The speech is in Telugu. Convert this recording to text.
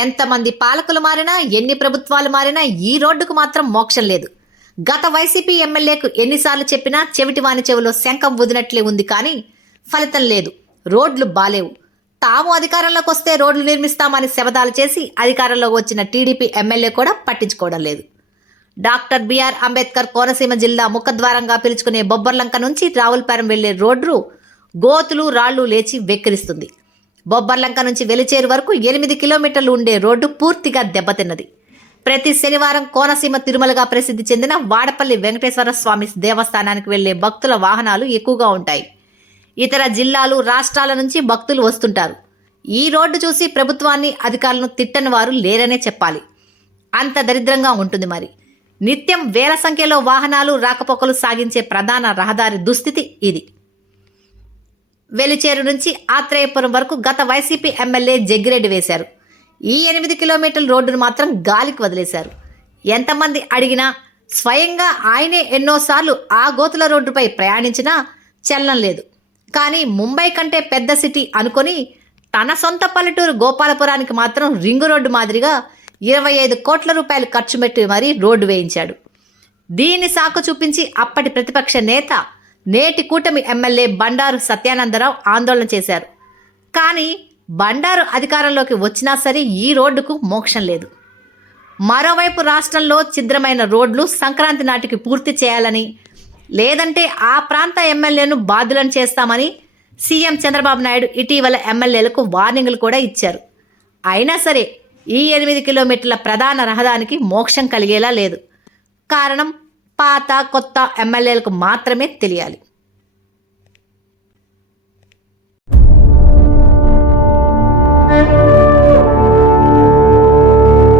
ఎంతమంది పాలకులు మారినా, ఎన్ని ప్రభుత్వాలు మారినా ఈ రోడ్డుకు మాత్రం మోక్షం లేదు. గత వైసీపీ ఎమ్మెల్యేకు ఎన్నిసార్లు చెప్పినా చెవిటివాని చెవిలో శంఖం ఊదినట్లే ఉంది, కానీ ఫలితం లేదు. రోడ్లు బాలేవు. తాము అధికారంలోకి వస్తే రోడ్లు నిర్మిస్తామని శపథాలు చేసి అధికారంలోకి వచ్చిన టీడీపీ ఎమ్మెల్యే కూడా పట్టించుకోవడం లేదు. డాక్టర్ బిఆర్ అంబేద్కర్ కోనసీమ జిల్లా ముఖద్వారంగా పిలుచుకునే బొబ్బర్లంక నుంచి రావులపాలెం వెళ్లే రోడ్డు గోతులు రాళ్లు లేచి వెక్కిరిస్తుంది. బొబ్బర్లంక నుంచి వెలిచేరు వరకు 8 కిలోమీటర్లు ఉండే రోడ్డు పూర్తిగా దెబ్బతిన్నది. ప్రతి శనివారం కోనసీమ తిరుమలగా ప్రసిద్ధి చెందిన వాడపల్లి వెంకటేశ్వర స్వామి దేవస్థానానికి వెళ్లే భక్తుల వాహనాలు ఎక్కువగా ఉంటాయి. ఇతర జిల్లాలు, రాష్ట్రాల నుంచి భక్తులు వస్తుంటారు. ఈ రోడ్డు చూసి ప్రభుత్వాన్ని, అధికారులను తిట్టని వారు లేరనే చెప్పాలి. అంత దరిద్రంగా ఉంటుంది. మరి నిత్యం వేల సంఖ్యలో వాహనాలు రాకపోకలు సాగించే ప్రధాన రహదారి దుస్థితి ఇది. వెలిచేరు నుంచి ఆత్రేయపురం వరకు గత వైసీపీ ఎమ్మెల్యే జగ్గిరెడ్డి వేశారు. ఈ 8 కిలోమీటర్ల రోడ్డును మాత్రం గాలికి వదిలేశారు. ఎంతమంది అడిగినా, స్వయంగా ఆయనే ఎన్నోసార్లు ఆ గోతుల రోడ్డుపై ప్రయాణించినా చెల్లం లేదు. కానీ ముంబై కంటే పెద్ద సిటీ అనుకొని తన సొంత పల్లెటూరు గోపాలపురానికి మాత్రం రింగు రోడ్డు మాదిరిగా 25 కోట్ల రూపాయలు ఖర్చు పెట్టి మరీ రోడ్డు వేయించాడు. దీన్ని సాకు చూపించి అప్పటి ప్రతిపక్ష నేత, నేటి కూటమి ఎమ్మెల్యే బండారు సత్యానందరావు ఆందోళన చేశారు. కానీ బండారు అధికారంలోకి వచ్చినా సరే ఈ రోడ్డుకు మోక్షం లేదు. మరోవైపు రాష్ట్రంలో ఛిద్రమైన రోడ్లు సంక్రాంతి నాటికి పూర్తి చేయాలని, లేదంటే ఆ ప్రాంత ఎమ్మెల్యేను బాధ్యులను చేస్తామని సీఎం చంద్రబాబు నాయుడు ఇటీవల ఎమ్మెల్యేలకు వార్నింగ్లు కూడా ఇచ్చారు. అయినా సరే ఈ 8 కిలోమీటర్ల ప్రధాన రహదారికి మోక్షం కలిగేలా లేదు. కారణం పాత, కొత్త ఎమ్మెల్యేలకు మాత్రమే తెలియాలి.